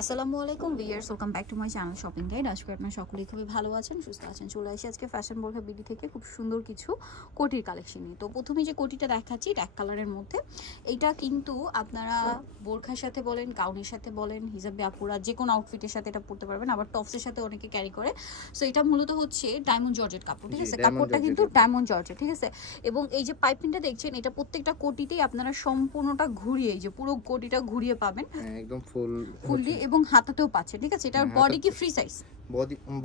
আসসালামু আলাইকুম viewers, welcome back to my channel shopping guide. আজকে আপনারা সকলেই খুবই ভালো আছেন, সুস্থ আছেন। চলে আসি আজকে ফ্যাশন বোরখা বিডি থেকে খুব সুন্দর কিছু কোটির কালেকশন নিয়ে। তো প্রথমে যে কোটিটা দেখাচ্ছি এক কালারের মধ্যে, এইটা কিন্তু আপনারা বোরখার সাথে বলেন, গাউনের সাথে বলেন, হিজাবে আপুরা যে কোনো আউটফিটের সাথে এটা পরতে পারবেন, আবার টপসের সাথে অনেকে ক্যারি করে। সো এটা মূলত হচ্ছে ডায়মন্ড জর্জেট কাপড়, ঠিক আছে? কাপড়টা কিন্তু ডায়মন্ড জর্জেট, ঠিক আছে? এবং এই যে পাইপিংটা দেখছেন, এটা প্রত্যেকটা কোটিতেই আপনারা সম্পূর্ণটা ঘুরিয়ে, এই যে পুরো কোটিটা ঘুরিয়ে পাবেন একদম ফুললি, এবং হাতাতেও পাচ্ছে, ঠিক আছে? এটার বডি কি ফ্রি সাইজ?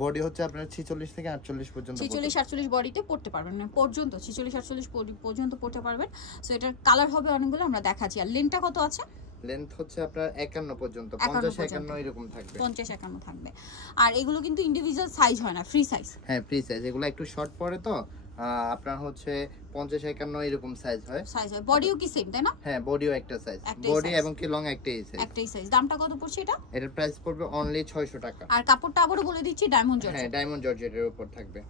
বডি হচ্ছে আপনার 46 থেকে 48 পর্যন্ত, 46-48 বডিতে পড়তে পারবেন, না পর্যন্ত 46-48 পর্যন্ত পড়তে পারবেন। সো এটার কালার হবে অনেকগুলো, আমরা দেখাচ্ছি। আর লেন্থটা কত আছে? লেন্থ হচ্ছে আপনার 51 পর্যন্ত, 50-51 এরকম থাকবে, 50-51 থাকবে। আর এগুলো কিন্তু ইন্ডিভিজুয়াল সাইজ হয় না, ফ্রি সাইজ। হ্যাঁ, ফ্রি সাইজ। এগুলো একটু শর্ট পড়ে তো আপনার হচ্ছে 50-51 এরকম সাইজ হয়। বডিও কি সেম, তাই না? হ্যাঁ, বডিও একটা সাইজ, বডি এবং কি লং একটাই সাইজ। দামটা কত পড়ছে এটা? এটার প্রাইস পড়বে অনলি 600 টাকা। আর কাপড়টা আবারও বলে দিচ্ছি ডায়মন্ড জর্জেট। হ্যাঁ, ডায়মন্ড জর্জেটের উপর থাকবে।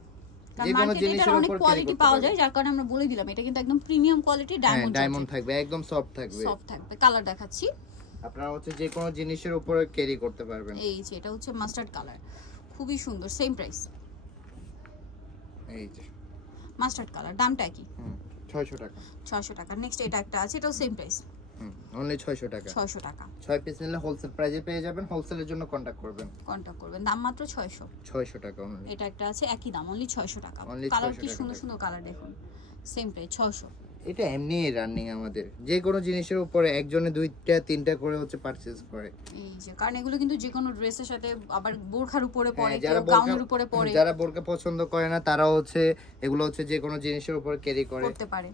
যে কোনো জিনিসের অনেক কোয়ালিটি পাওয়া যায়, যার কারণে আমরা বলে দিলাম এটা কিন্তু একদম প্রিমিয়াম কোয়ালিটি ডায়মন্ড থাকবে, একদম সফট থাকবে। কালার দেখাচ্ছি, আপনারা হচ্ছে যে কোনো জিনিসের উপরে ক্যারি করতে পারবেন। এই যে এটা হচ্ছে মাস্টার্ড কালার, খুবই সুন্দর, সেম প্রাইস। এই যে মাস্টার্ড কালার, দামটা কি? 600 টাকা। 600 টাকা। নেক্সট এটা একটা আছে, এটাও সেম প্রাইস, অনলি 600 টাকা। 600 টাকা। 6 পিস নিলে হোলসেল প্রাইসে পেয়ে যাবেন। হোলসেলের জন্য কন্টাক্ট করবেন। দাম মাত্র 600 টাকা অনলি। এটা একটা আছে একই দাম, অনলি 600 টাকা। কালার কি সুন্দর সুন্দর কালার, দেখুন, সেম প্রাইস 600। এটা এমনি রানিং আমাদের যে কোনো জিনিসের উপরে একজনে 2টা 3টা করে হচ্ছে পারচেজ করে। এই যে কারণ এগুলো কিন্তু যে কোনো ড্রেসের সাথে, আবার বোরখার উপরে পরে, গাউনের উপরে পরে, যারা বোরকা পছন্দ করে না তারা হচ্ছে এগুলো হচ্ছে যে কোনো জিনিসের উপরে ক্যারি করতে পারে।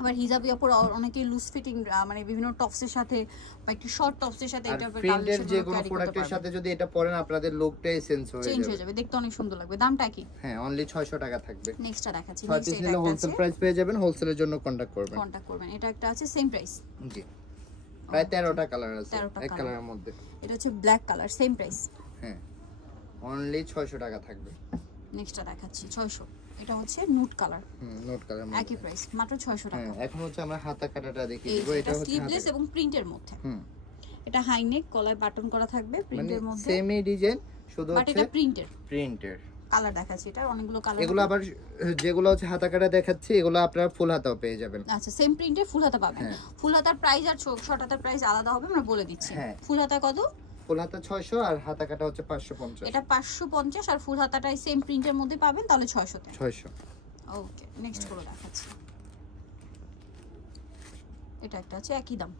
আবার হিজাবি আপুর অনেকেই লুজ ফিটিং, মানে বিভিন্ন টপসের সাথে বা একটু শর্ট টপসের সাথে এটা প্রিন্টের যে কোনো প্রোডাক্টের সাথে যদি এটা পরেন আপনাদের লুকটাই চেঞ্জ হয়ে যাবে, দেখতে অনেক সুন্দর লাগবে। দামটা কি? হ্যাঁ, অনলি 600 টাকা থাকবে। নেক্সটটা দেখাচ্ছি। নেক্সট এটা হোলসেল প্রাইস পেয়ে যাবেন। হোলসেলের জন্য কন্টাক্ট করবেন। এটা একটা আছে সেম প্রাইস। জি, প্রায় 13টা কালার আছে এক কালারের মধ্যে। এটা হচ্ছে ব্ল্যাক কালার, সেম প্রাইস। হ্যাঁ, অনলি 600 টাকা থাকবে। নেক্সটটা দেখাচ্ছি 600। এটা হচ্ছে নুট কালার, নুট কালার, একই প্রাইস, মাত্র 600 টাকা। এখন হচ্ছে আমরা হাতা কাটাটা দেখি দিব। এটা হচ্ছে স্লিভলেস এবং প্রিন্টের মধ্যে। এটা হাই নেক, গলায় বাটন করা থাকবে, প্রিন্টের মধ্যে সেমই ডিজাইন, শুধু বাট এটা প্রিন্টের কালার দেখাচ্ছি। এটা অনেকগুলো কালার। এগুলো আবার যেগুলো হচ্ছে হাতা কাটা দেখাচ্ছি, এগুলো আপনারা ফুল হাতাও পেয়ে যাবেন। আচ্ছা, সেম প্রিন্টের ফুল হাতা পাবেন। ফুল হাতার প্রাইস আর শর্ট হাতার প্রাইস আলাদা হবে, আমরা বলে দিচ্ছি। ফুল হাতা কত? ফুল হাতা 600 আর হাতা কাটা হচ্ছে 550। এটা 550 আর ফুল হাতাটাই সেম প্রিন্টের মধ্যে পাবেন, তাহলে 600 তে। 600। ওকে, নেক্সট গুলো দেখাচ্ছি। এটা একটা আছে একই দাম।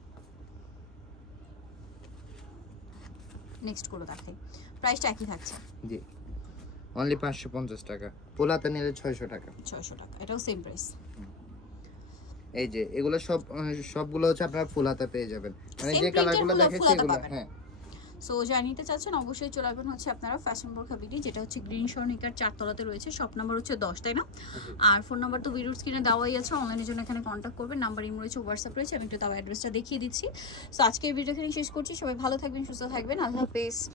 নেক্সট গুলো দেখাই, প্রাইসটা একই থাকছে। জি, অনলি 550 টাকা। ফুল হাতা নিলে 600 টাকা। 600 টাকা, এটাও সেম প্রাইস। এই যে এগুলো সবগুলো হচ্ছে আপনারা ফুল হাতা পেয়ে যাবেন, মানে যে কালারগুলো দেখাচ্ছি এগুলো। হ্যাঁ, সো যারা নিতে চাচ্ছেন অবশ্যই চলে আসবেন হচ্ছে আপনারা ফ্যাশন বোরখা বিডি, যেটা হচ্ছে গ্রিন সরনিকার 4 তলাতে রয়েছে। শপ নাম্বার হচ্ছে 10, তাই না? আর ফোন নাম্বার তো ভিডিওর স্ক্রিনে দেওয়াই আছে, অনলাইনের জন্য এখানে কন্ট্যাক্ট করবেন। নাম্বার ইমো রয়েছে, হোয়াটসঅ্যাপ রয়েছে, আমি একটু তাও অ্যাড্রেসটা দেখিয়ে দিচ্ছি। সো আজকে এই ভিডিও এখানে শেষ করছি। সবাই ভালো থাকবেন, সুস্থ থাকবেন, আল্লাহ হাফেজ।